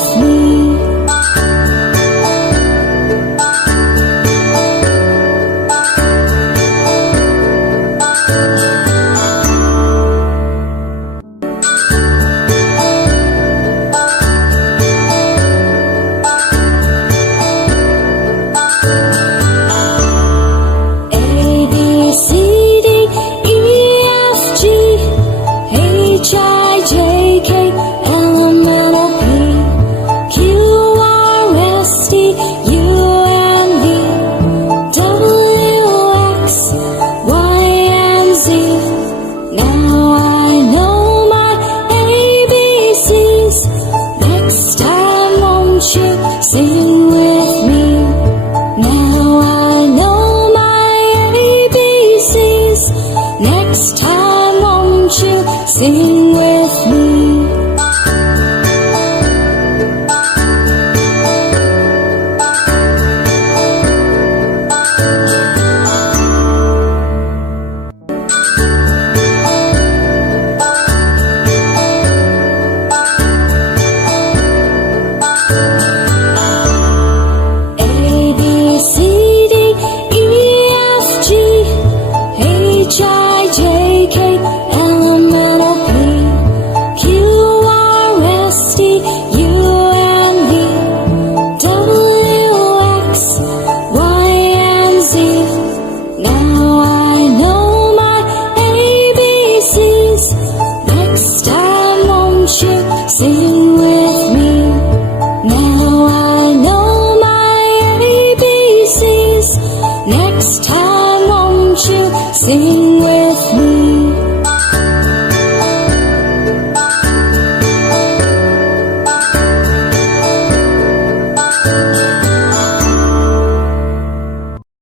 with me. A, B, C, D, E, F, G, H, I, J, K, L, M, N, O, P, Q, R, S, T, U, and V, W, X, Y, and Z. Now I know my ABCs. Next time won't you sing with me? Now I know my ABCs. Next time won't you sing with me? A, B, C, D, E, F, G, H, I, J, K, L, M, N, O, P, Q, R, S, T, U, and V, W, X, Y, and Z. Now I know my ABCs. Next time won't you sing with me? Now I know my ABCs. Next time won't you sing